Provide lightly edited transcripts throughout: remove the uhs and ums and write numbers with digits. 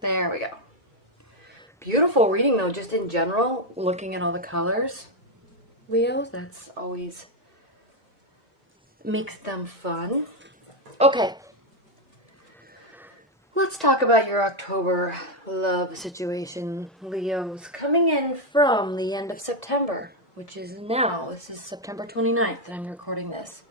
There we go. Beautiful reading though, just in general, looking at all the colors, Leos, that's always makes them fun. Okay. Let's talk about your October love situation, Leos, coming in from the end of September, which is now. This is September 29th that I'm recording this.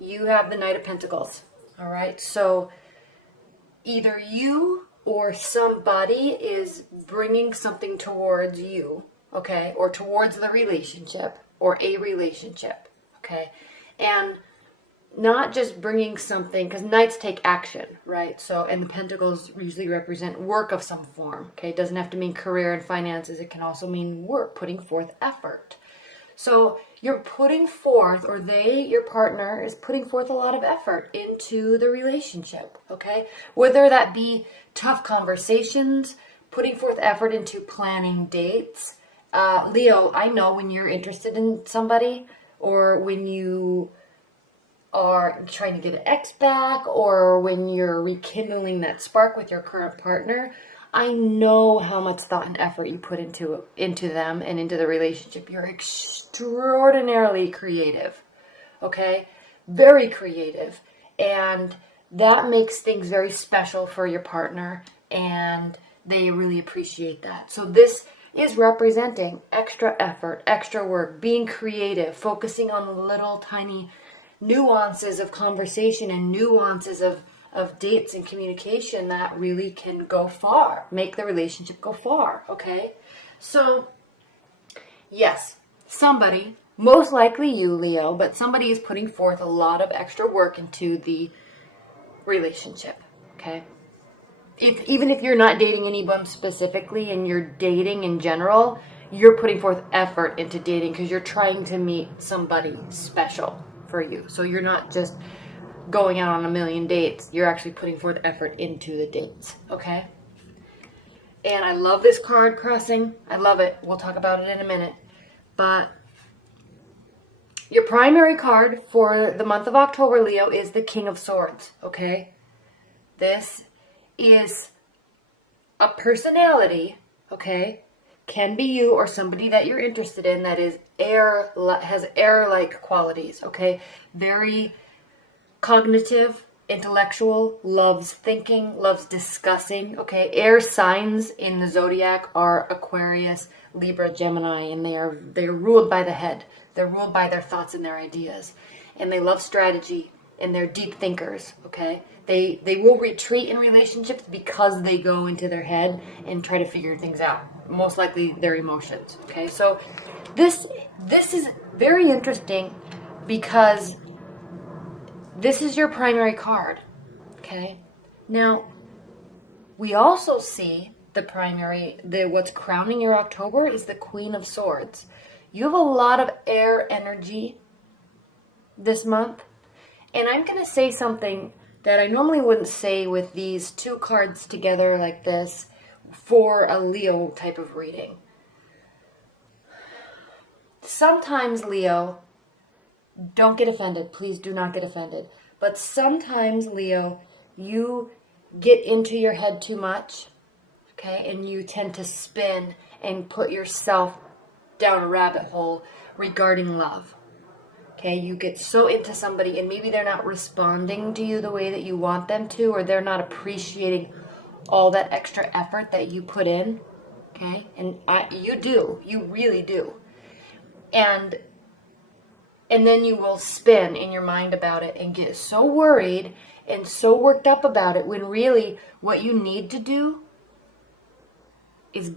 You have the Knight of Pentacles, all right? So either you or somebody is bringing something towards you, okay, or towards the relationship or a relationship, okay? And not just bringing something, because knights take action, right? So, and the pentacles usually represent work of some form, okay? It doesn't have to mean career and finances. It can also mean work, putting forth effort. So you're putting forth, or your partner is putting forth a lot of effort into the relationship, okay? Whether that be tough conversations, putting forth effort into planning dates. Leo, I know when you're interested in somebody, or when you are trying to get an ex back, or when you're rekindling that spark with your current partner, I know how much thought and effort you put into them and into the relationship. You're extraordinarily creative, okay? Very creative. And that makes things very special for your partner, and they really appreciate that. So this is representing extra effort, extra work, being creative, focusing on little tiny nuances of conversation and nuances of dates and communication that really can go far, make the relationship go far, okay? So, yes, somebody, most likely you, Leo, but somebody is putting forth a lot of extra work into the relationship, okay? Even if you're not dating anyone specifically and you're dating in general, you're putting forth effort into dating because you're trying to meet somebody special for you. So you're not just going out on a million dates. You're actually putting forth effort into the dates, okay? And I love this card crossing. I love it. We'll talk about it in a minute. But your primary card for the month of October, Leo, is the King of Swords, okay? This is a personality, okay? Can be you or somebody that you're interested in that is has air-like qualities, okay? Very cognitive, intellectual, loves thinking, loves discussing, okay? Air signs in the zodiac are Aquarius, Libra, Gemini, and they're ruled by the head. They're ruled by their thoughts and their ideas. And they love strategy, and they're deep thinkers, okay? They will retreat in relationships because they go into their head and try to figure things out. Most likely their emotions, okay? So this is very interesting because this is your primary card, okay? Now, we also see what's crowning your October is the Queen of Swords. You have a lot of air energy this month, and I'm going to say something that I normally wouldn't say with these two cards together like this for a Leo type of reading. Sometimes, Leo, don't get offended. Please do not get offended. But sometimes, Leo, you get into your head too much, okay? And you tend to spin and put yourself down a rabbit hole regarding love. Okay, you get so into somebody and maybe they're not responding to you the way that you want them to, or they're not appreciating all that extra effort that you put in, okay? And you do. You really do. And then you will spin in your mind about it and get so worried and so worked up about it when really what you need to do is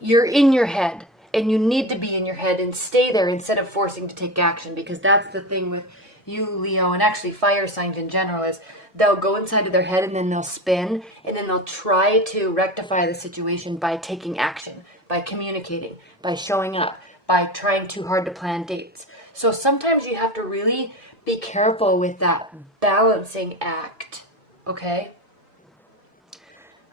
you're in your head. And you need to be in your head and stay there instead of forcing to take action, because that's the thing with you, Leo, and actually fire signs in general is they'll go inside of their head and then they'll spin and then they'll try to rectify the situation by taking action, by communicating, by showing up, by trying too hard to plan dates. So sometimes you have to really be careful with that balancing act, okay?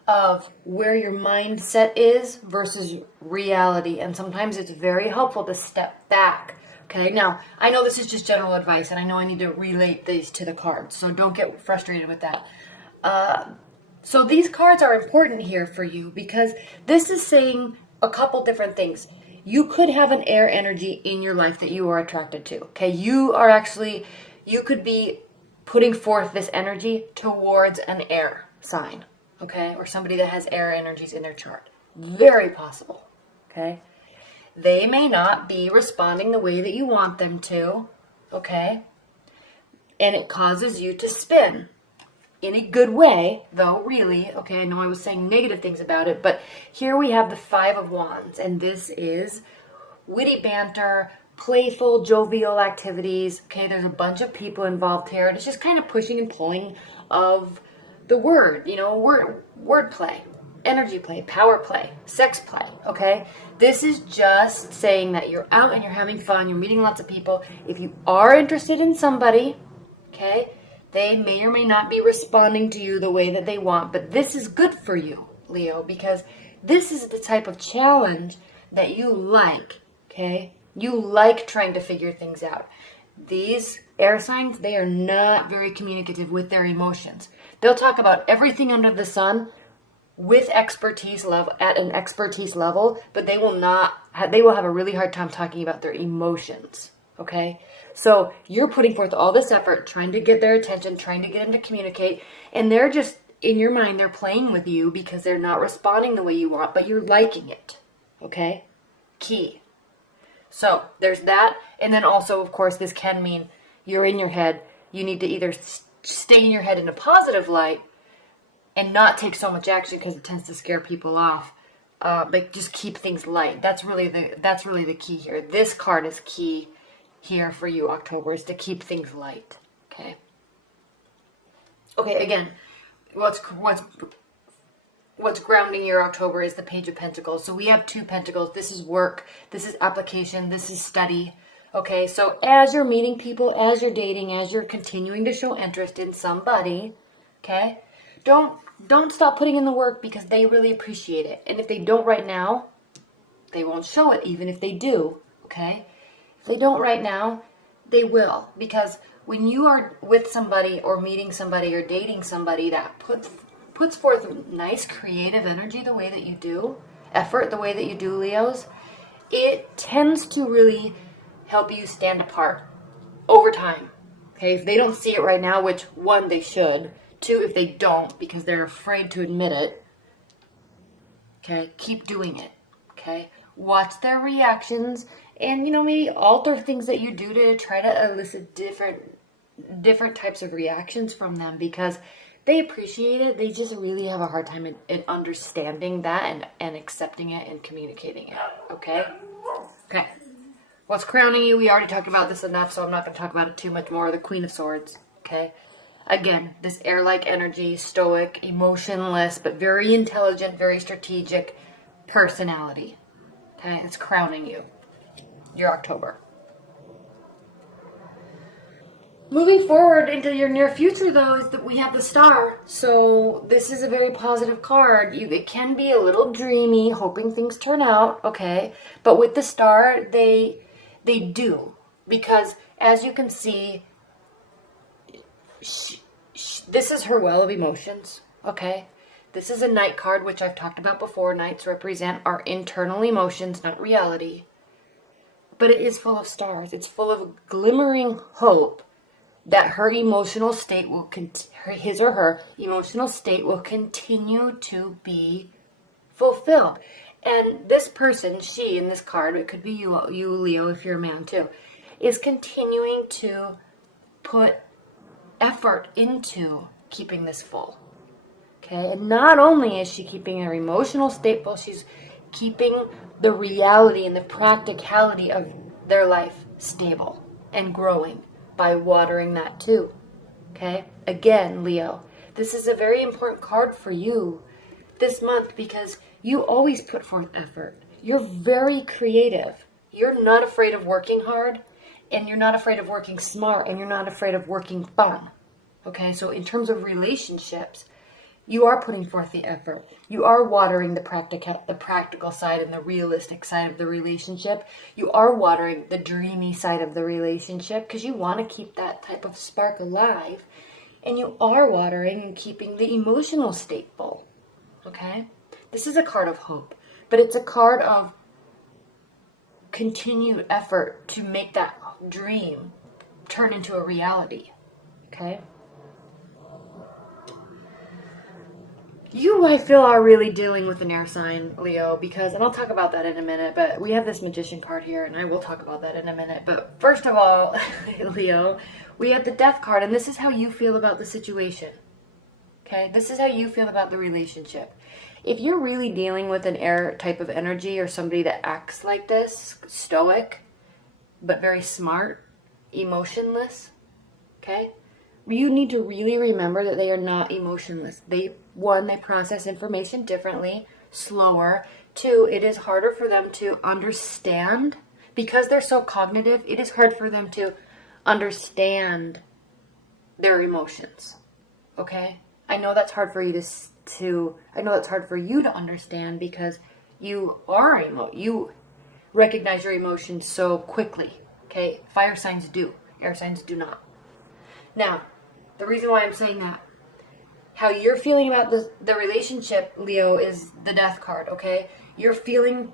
Of where your mindset is versus reality. And sometimes it's very helpful to step back. Okay, now I know this is just general advice and I know I need to relate these to the cards, so don't get frustrated with that. So these cards are important here for you because this is saying a couple different things. You could have an air energy in your life that you are attracted to. Okay, you could be putting forth this energy towards an air sign, okay, or somebody that has air energies in their chart. Very possible, okay? They may not be responding the way that you want them to, okay? And it causes you to spin in a good way, though, really. Okay, I know I was saying negative things about it, but here we have the Five of Wands, and this is witty banter, playful, jovial activities. Okay, there's a bunch of people involved here, and it's just kind of pushing and pulling of the word, word play, energy play, power play, sex play. Okay, this is just saying that you're out and you're having fun, you're meeting lots of people. If you are interested in somebody, okay, they may or may not be responding to you the way that they want, but this is good for you, Leo, because this is the type of challenge that you like, okay? You like trying to figure things out. These air signs, they are not very communicative with their emotions. They'll talk about everything under the sun with expertise level, at an expertise level, but they will have a really hard time talking about their emotions, okay? So you're putting forth all this effort, trying to get their attention, trying to get them to communicate, and they're just, in your mind, they're playing with you because they're not responding the way you want, but you're liking it, okay? Key. So there's that, and then also, of course, this can mean you're in your head. You need to either stay in your head in a positive light and not take so much action because it tends to scare people off, but just keep things light. That's really the key here. This card is key here for you, October, is to keep things light. Okay, again, what's grounding your October is the Page of Pentacles. So we have two pentacles. This is work, this is application, this is study. Okay, so as you're meeting people, as you're dating, as you're continuing to show interest in somebody, okay, don't stop putting in the work because they really appreciate it. And if they don't right now, they won't show it, even if they do, okay? If they don't right now, they will. Because when you are with somebody or meeting somebody or dating somebody that puts forth nice creative energy the way that you do, effort the way that you do, Leos, it tends to really help you stand apart over time. Okay, if they don't see it right now, which one, they should. Two, if they don't, because they're afraid to admit it, okay, keep doing it, okay? Watch their reactions and, maybe alter things that you do to try to elicit different types of reactions from them because they appreciate it. They just really have a hard time in understanding that and accepting it and communicating it, okay? Okay. What's crowning you? We already talked about this enough, so I'm not going to talk about it too much more. The Queen of Swords, okay? Again, this air-like energy, stoic, emotionless, but very intelligent, very strategic personality. Okay, it's crowning you. Your October. Moving forward into your near future, though, is that we have the Star. So this is a very positive card. It can be a little dreamy, hoping things turn out, okay? But with the Star, they do. Because, as you can see, this is her well of emotions, okay? This is a Knight card, which I've talked about before. Knights represent our internal emotions, not reality. But it is full of stars. It's full of glimmering hope that her emotional state will his or her emotional state will continue to be fulfilled. And this person, she in this card, it could be you Leo, if you're a man too, is continuing to put effort into keeping this full. Okay, and not only is she keeping her emotional state full, she's keeping the reality and the practicality of their life stable and growing by watering that too. Okay, again, Leo, this is a very important card for you this month because you always put forth effort. You're very creative. You're not afraid of working hard, and you're not afraid of working smart, and you're not afraid of working fun. Okay, so in terms of relationships, you are putting forth the effort. You are watering the practical side and the realistic side of the relationship. You are watering the dreamy side of the relationship because you want to keep that type of spark alive. And you are watering and keeping the emotional state full. Okay? This is a card of hope, but it's a card of continued effort to make that dream turn into a reality. Okay? You, I feel, are really dealing with an air sign, Leo, because, and I'll talk about that in a minute, but we have this Magician card here, and I will talk about that in a minute. But first of all, Leo, we have the Death card, and this is how you feel about the situation. Okay? This is how you feel about the relationship. If you're really dealing with an air type of energy or somebody that acts like this, stoic, but very smart, emotionless, okay? You need to really remember that they are not emotionless. They process information differently, slower. Two, it is harder for them to understand. Because they're so cognitive, it is hard for them to understand their emotions. Okay? I know that's hard for you I know that's hard for you to understand because you recognize your emotions so quickly. Okay? Fire signs do. Air signs do not. Now, the reason why I'm saying that, how you're feeling about the relationship, Leo, is the Death card, okay? You're feeling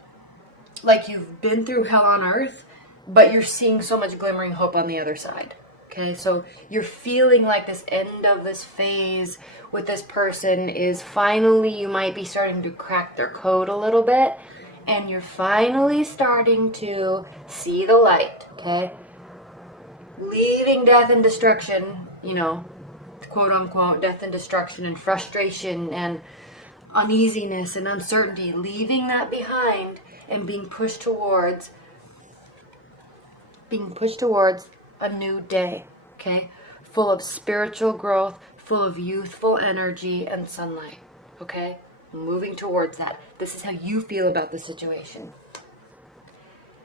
like you've been through hell on earth, but you're seeing so much glimmering hope on the other side, okay? So you're feeling like this end of this phase with this person is finally, you might be starting to crack their code a little bit, and you're finally starting to see the light, okay? Leaving death and destruction, quote unquote, death and destruction and frustration and uneasiness and uncertainty, leaving that behind and being pushed towards a new day, okay? Full of spiritual growth, full of youthful energy and sunlight, okay? Moving towards that. This is how you feel about the situation.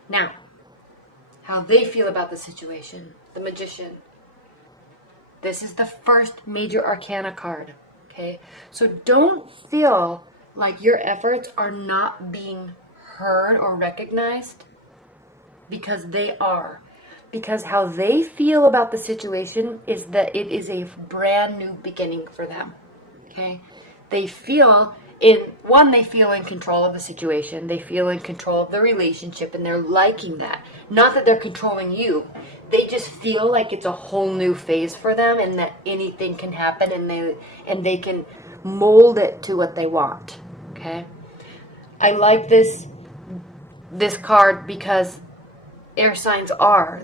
Now, how they feel about the situation, the Magician. This is the first major arcana card, okay? So don't feel like your efforts are not being heard or recognized, because they are. Because how they feel about the situation is that it is a brand new beginning for them, okay? They feel they feel in control of the situation. They feel in control of the relationship, and they're liking that. Not that they're controlling you. They just feel like it's a whole new phase for them, and that anything can happen, and they can mold it to what they want. Okay? I like this card because air signs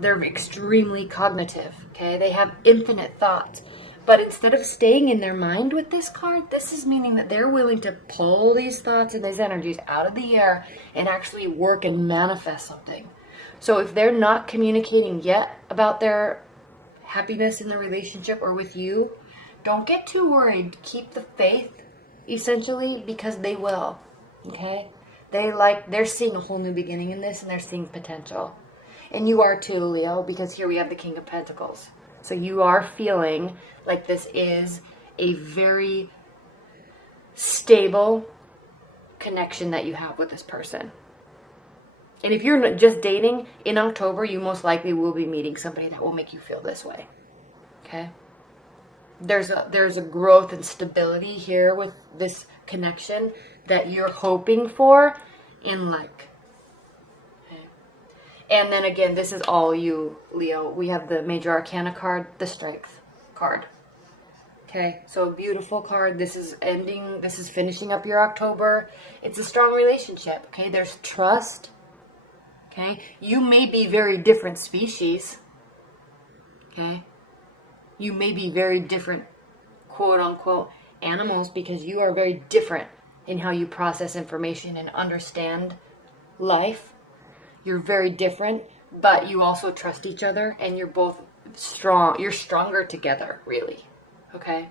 they're extremely cognitive. Okay? They have infinite thoughts. But instead of staying in their mind with this card, this is meaning that they're willing to pull these thoughts and these energies out of the air and actually work and manifest something. So if they're not communicating yet about their happiness in the relationship or with you, don't get too worried. Keep the faith, essentially, because they will. Okay? They're seeing a whole new beginning in this, and they're seeing potential. And you are too, Leo, because here we have the King of Pentacles. So you are feeling like this is a very stable connection that you have with this person. And if you're just dating, in October, you most likely will be meeting somebody that will make you feel this way. Okay? There's a growth and stability here with this connection that you're hoping for in like. And then again, this is all you, Leo. We have the Major Arcana card, the Strength card. Okay, so a beautiful card. This is finishing up your October. It's a strong relationship, okay? There's trust, okay? You may be very different species, okay? You may be very different, quote unquote, animals, because you are very different in how you process information and understand life. You're very different, but you also trust each other, and you're both strong. You're stronger together, really. Okay?